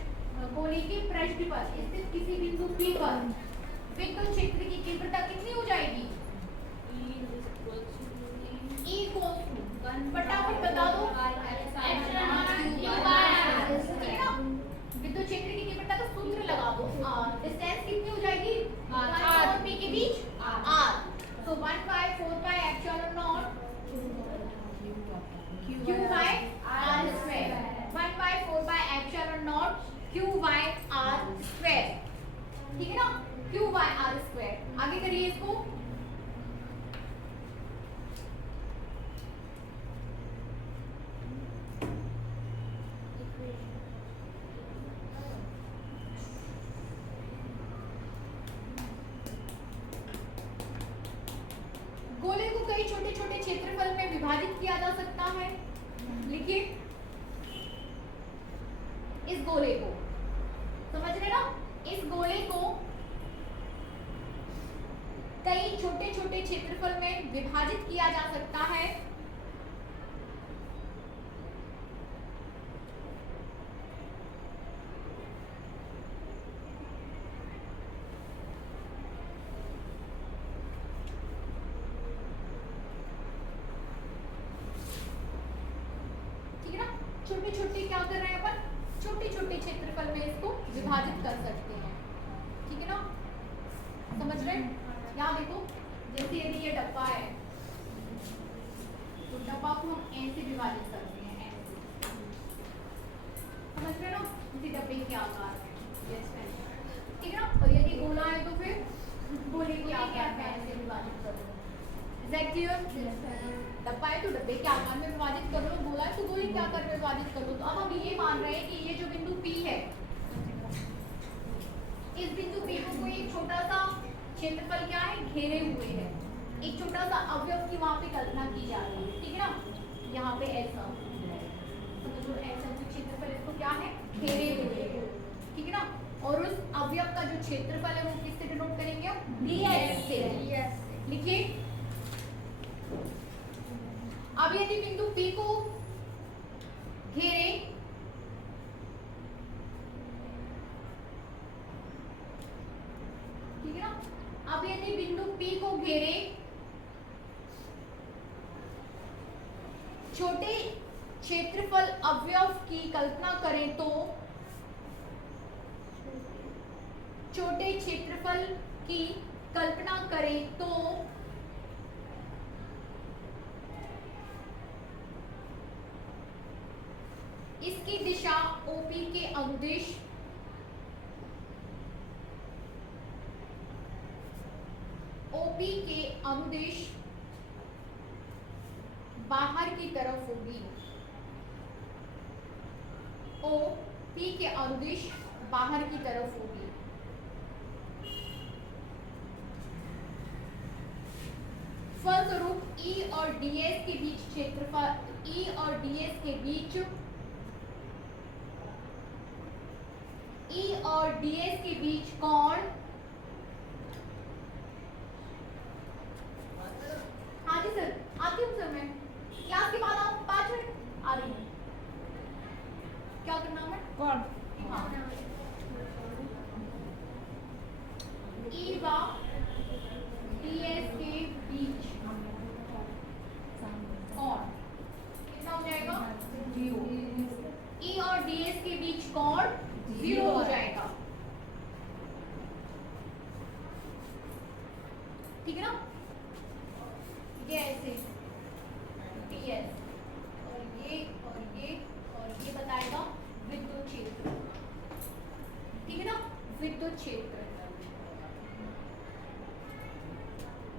गोले के पृष्ठ पर स्थित किसी बिंदु P पर विद्युत क्षेत्र की तीव्रता कितनी हो जाएगी, E फटाफट बता दो, विद्युत क्षेत्र की तीव्रता का सूत्र लगा दो। डिस्टेंस कितनी हो जाएगी, r और P के बीच r। तो 1/4 pi epsilon not Q by r square, 1/4 pi epsilon not Q by r square. ठीक है ना, Q by r स्क्वायर। आगे करिए इसको। गोले को कई छोटे छोटे क्षेत्रफल में विभाजित किया जा सकता है। लिखिए इस गोले को, समझ रहे ना, इस गोले को कई छोटे छोटे क्षेत्रफल में विभाजित किया जा सकता है। छोटे छोटे क्या कर रहे हैं अपन, छोटे छोटे क्षेत्रफल में इसको विभाजित कर सकते हैं। ठीक है ना, समझ रहे हैं। यहाँ देखो, जैसे यदि ये डब्बा है तो डब्बा को हम ऐसे विभाजित करते हैं, ऐसे। समझ रहे ना, इसी डब्बे के आकार में। ठीक है ना, और यदि गोला है तो फिर गोले के आकार में ऐसे विभाजित कर दो। Is that clear. डब्बा है तो डब्बे के आकार में विभाजित कर लो, गोला है तो गोले के आकार में विभाजित कर लो। तो अब हम ये मान रहे हैं कि ये जो बिंदु P है, इस बिंदु P को कोई एक छोटा सा क्षेत्रफल क्या है, घेरे हुए है। एक छोटा सा अवयव की वहां पे कल्पना की जा रही है। ठीक है ना, यहाँ पे ऐसा तो ऐसा जो क्षेत्रफल इसको क्या है, घेरे हुए है। ठीक है ना, और उस अवयव का जो क्षेत्रफल है वो किससे डिनोट करेंगे, ds से। लिखिए अब यदि बिंदु P को घेरे ठीक है ना, अब यदि बिंदु P को घेरे छोटे क्षेत्रफल अवयव की कल्पना करें तो छोटे क्षेत्रफल की कल्पना करें तो ओपी के अनुदिश बाहर की तरफ होगी। ओपी के अनुदिश बाहर की तरफ होगी। फलस्वरूप ई और डीएस के बीच क्षेत्रफल ई और डीएस के बीच कोण, हाँ जी सर आती हूँ सर, मैं क्लास के बाद आप 5 मिनट आ रही हूँ। क्या करना है? कौन? ई व डीएस के बीच कोण कितना हो जाएगा? 0। ई और डीएस के बीच कोण 0 हो जाएगा। ठीक है ना? ये ऐसे डीएस और ये बताएगा विद्युत क्षेत्र। ठीक है ना? विद्युत क्षेत्र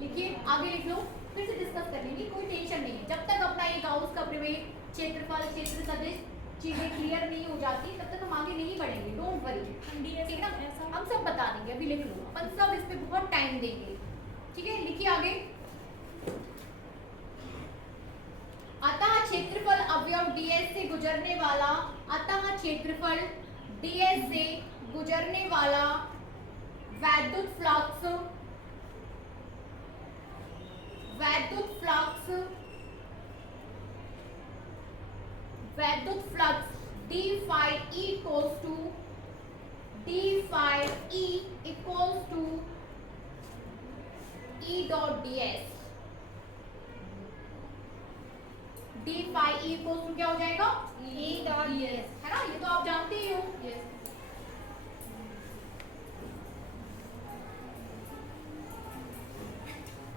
लिखिए, आगे लिख लो, फिर से डिस्कस कर लेंगे, कोई टेंशन नहीं है। जब तक अपना ये गाउस का प्रमेय, क्षेत्रफल, क्षेत्र सदिश चीजें क्लियर नहीं हो जाती तब तक हम आगे नहीं बढ़ेंगे। डोंट वरी, ठीक है ना? हम सब बता देंगे, अभी लिख लो, अपन सब इस पे बहुत टाइम देंगे। ठीक है, लिखिए आगे। अतः क्षेत्रफल अवयव डीएस से गुजरने वाला, अतः क्षेत्रफल डीएस से गुजरने वाला वैद्युत flux d phi e equals to E dot ds। d phi e equals to क्या हो जाएगा? E dot ds, है ना? ये तो आप जानते ही हो।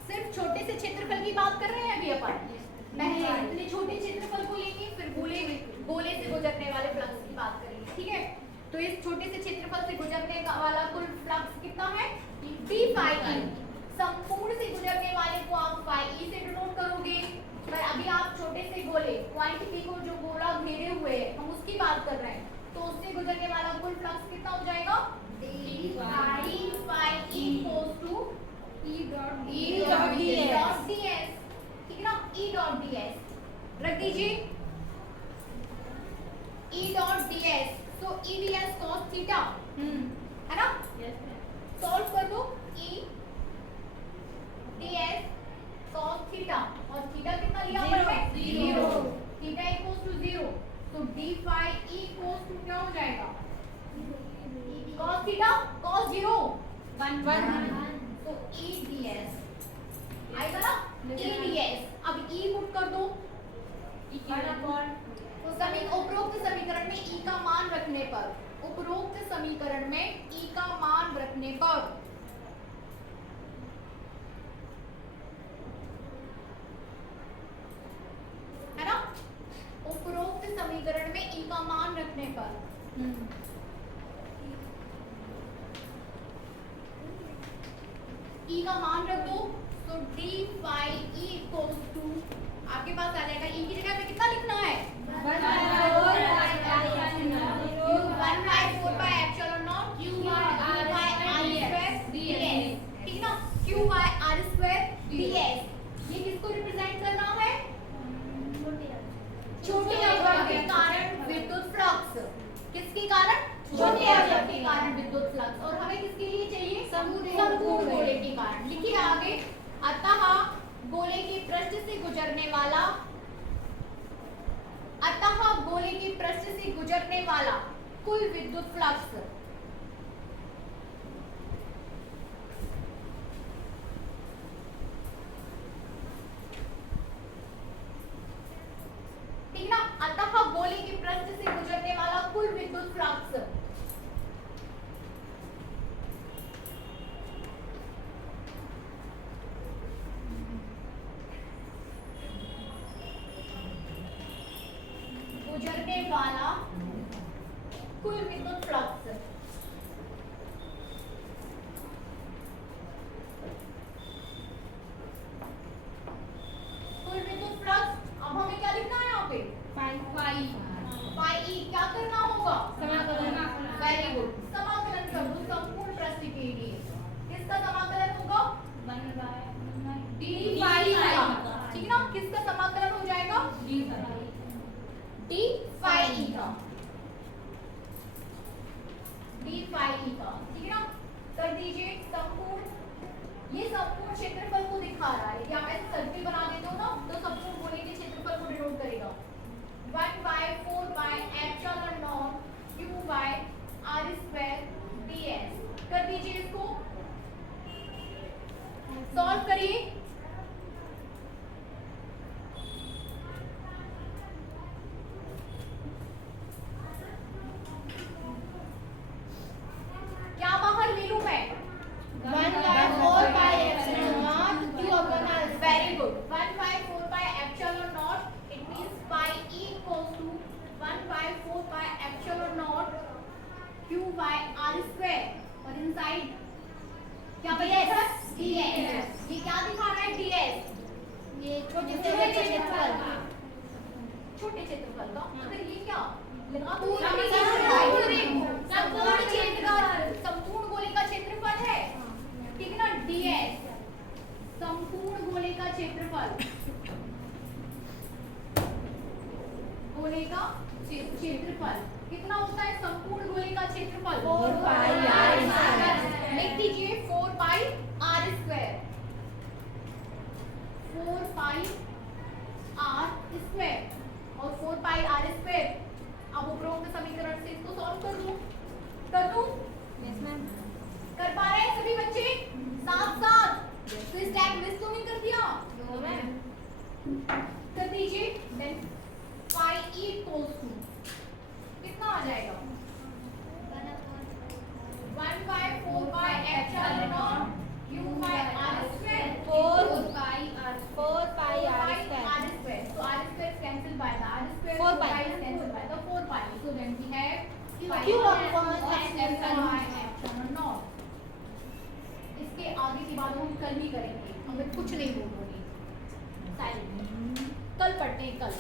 सिर्फ छोटे से क्षेत्रफल की बात कर रहे हैं अभी अपन। पहले इतने छोटे क्षेत्रफल को लेंगे, फिर गोले से गुजरने वाले फ्लक्स की बात करेंगे। ठीक है, तो इस छोटे से क्षेत्रफल से गुजरने वाला कुल फ्लक्स कितना है? d phi e। संपूर्ण से गुजरने वाले को आप phi e से डिनोट करोगे, पर अभी आप छोटे से गोले पॉइंट P को जो गोला घेरे हुए हैं हम उसकी बात कर रहे हैं, तो उससे गुजरने वाला कुल फ्लक्स कितना हो जाएगा? d phi e equals to E dot ds। ठीक है ना? E dot ds रख दीजिए, E dot ds, तो E ds cos थीटा है ना? सॉल्व कर दो, E ds cos थीटा, और थीटा कितना लिया अपन ने? 0। थीटा इक्वल्स टू 0, तो d phi e equals to क्या हो जाएगा? cos थीटा cos 0 1 तो E ds आएगा ना? E ds, अब E पुट कर दो, तो उपरोक्त समीकरण में E का मान रखने पर, उपरोक्त समीकरण में E का मान रखने पर है ना? उपरोक्त समीकरण में E का मान रखने पर E का मान रख दो, तो d phi e equals to आपके पास आ जाएगा। E की जगह पे कितना लिखना है? 1/4 by epsilon naught q by r square ds। ठीक ना? q by r square ds। ये किसको रिप्रेजेंट कर रहा है? छोटे अवयव के कारण विद्युत फ्लक्स। किसके कारण? छोटे अवयव के कारण विद्युत फ्लक्स। और हमें किसके लिए चाहिए? संपूर्ण गोले के कारण। लिखिए आगे, अतः गोले के पृष्ठ से गुजरने वाला कुल विद्युत फ्लक्स ठीक ना? अतः गोले के पृष्ठ से गुजरने वाला कुल विद्युत फ्लक्स गुजरने वाला Cool method flux. Cool method flux. अब हमें क्या लिखना है यहाँ पे? फाई पाई ई क्या करना होगा? समाकलन। वेरी गुड, समाकलन कर दो संपूर्ण प्रश्न के लिए। किसका समाकलन होगा? डी फाई का, ठीक है ना? किसका समाकलन हो जाएगा? डी फाई ई का, डी फाई ई का, ठीक है ना? कर दीजिए संपूर्ण, ये संपूर्ण क्षेत्रफल को दिखा रहा है। या ऐसे सर्किल बना देते हो ना तो संपूर्ण गोले के क्षेत्रफल को डिनोट करेगा। 1/4 q by r square ds। कर दीजिए इसको, सॉल्व करिए। क्या बाहर ले लूं मैं? 1/4 by epsilon naught q upon r। Very good, 1/4 by epsilon naught, it means pi e equals to 1/4 by epsilon naught q by r square। और इनसाइड क्या बचेगा? ds। ये क्या दिखा रहा है? ds, ये छोटे से क्षेत्रफल छोटे क्षेत्रफल का। अगर ये क्या लगा तो पूरा संपूर्ण क्षेत्र का, संपूर्ण गोले का क्षेत्रफल है, ठीक है ना? ds संपूर्ण गोले का क्षेत्रफल, गोले का क्षेत्रफल कितना होता है? संपूर्ण गोले का क्षेत्रफल 4 pi r square। लिख दीजिए 4 pi r square, 4 pi r square और 4 pi r square। अब उपरोक्त समीकरण से इसको सॉल्व कर दूं, कर दूं? कर पा रहे हैं सभी बच्चे साथ साथ? तो स्टैक लिस्ट तो नहीं कर दिया? कर दीजिए। Then pi e equals to कितना आ जाएगा? 1/4 by epsilon naught q by r square, 4 pi r 4 pi r r square। square। So r square is cancelled by the r square, 4 so pi is cancelled by the 4 pi। So then we have q upon epsilon by epsilon naught। इसके आगे की बात हम कल ही करेंगे, हमें कुछ नहीं बोलोगे, साइलेंट। कल पढ़ते हैं कल।